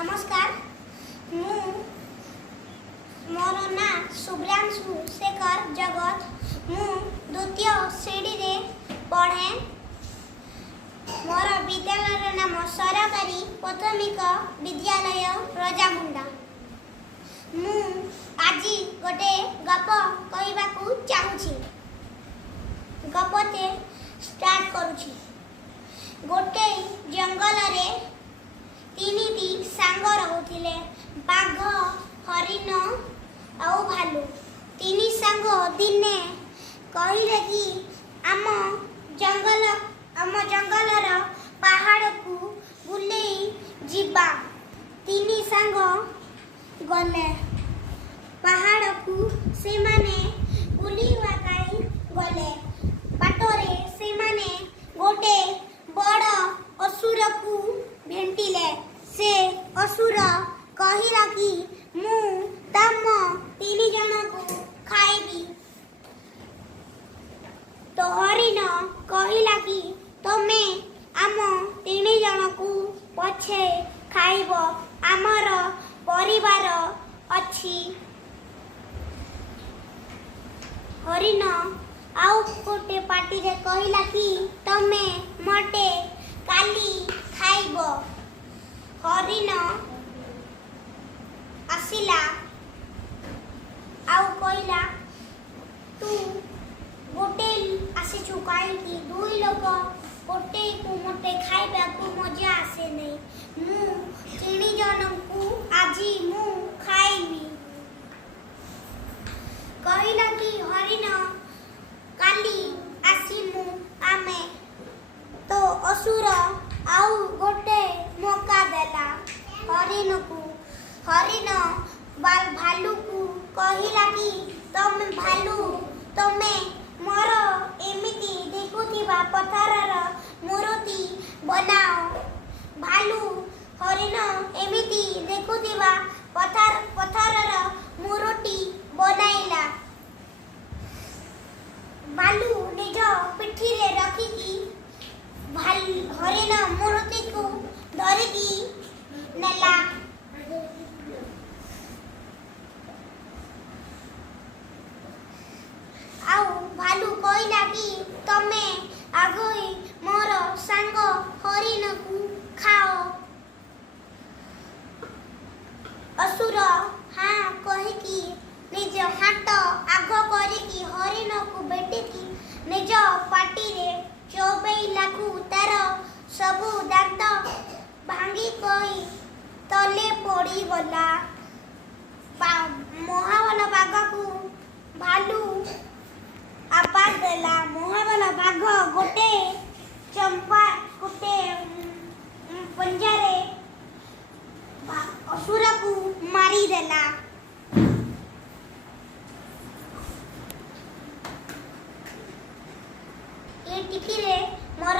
नमस्कार मु मोर ना शुभ्रांशु शेखर जगत मु द्वितीय श्रेणी रे पढ़े। मोर विद्यालय नाम सरकारी प्राथमिक विद्यालय रजामुंडा। मु आज गोटे गप कहबाकू चाहूची। गपते स्टार्ट करूची। गोटे जंगल रे तीनिटी सांग रहुथिले, बाघ, हरिण आउ भालू। तीनी सांग दिने कहिले कि आम जंगलर पहाड़ को बुलेई जिबा। तीनी सांग गले पहाड़ को से माने बुलीवा काई गले। बाटरे से माने गोटे बड़ असुर को भेंटिले। से असुर कहिला कि मु तम तीन जन को खाइबी। तो हरिण कहिला कि तमे आम तीन जन को पछे खाइब, आमर परिवार अछि। हरिण आउ गोटे पार्टी रे कहिला कि तमे मटे काली खाइब। हरिण आसिला आउ कहिला तू गोटे आसीचु काई कि दुई लोक गोटे को मटे खाइबा को मजा आसे नै। मु तीन जन को आजी मु खाइबी। कहिला कि हरिण काली आसीमु आमे। तो असुर आउ गोटे मौका देला हरिण को। हरिण भालू को कहिला कि भालू तमे मोर एमिति देखुथिबा पथरर मूर्ति बनाओ। भालू हरिण एमिति देखुथिबा पथरर मूर्ति बनाइला। भालू निज पिठी रे रखिकी हरिण मूर्ति को धरिकी नेला। आउ भालू कहिला कि तमे आगोई मोर सांग हरिण को खाओ। असुर हाँ कहिकी निज हाथ आग करिकी हरिण को बेटिकी निज पाटी रे चोबैला को तार सबु दांत भांगी कही तले पड़ी गला। महाबल बाघ को भालू आवाज देला। महाबल बाघ गोटे चंपा गोटे पंजारे असुर को मारी देला। ये टिकी रे मोर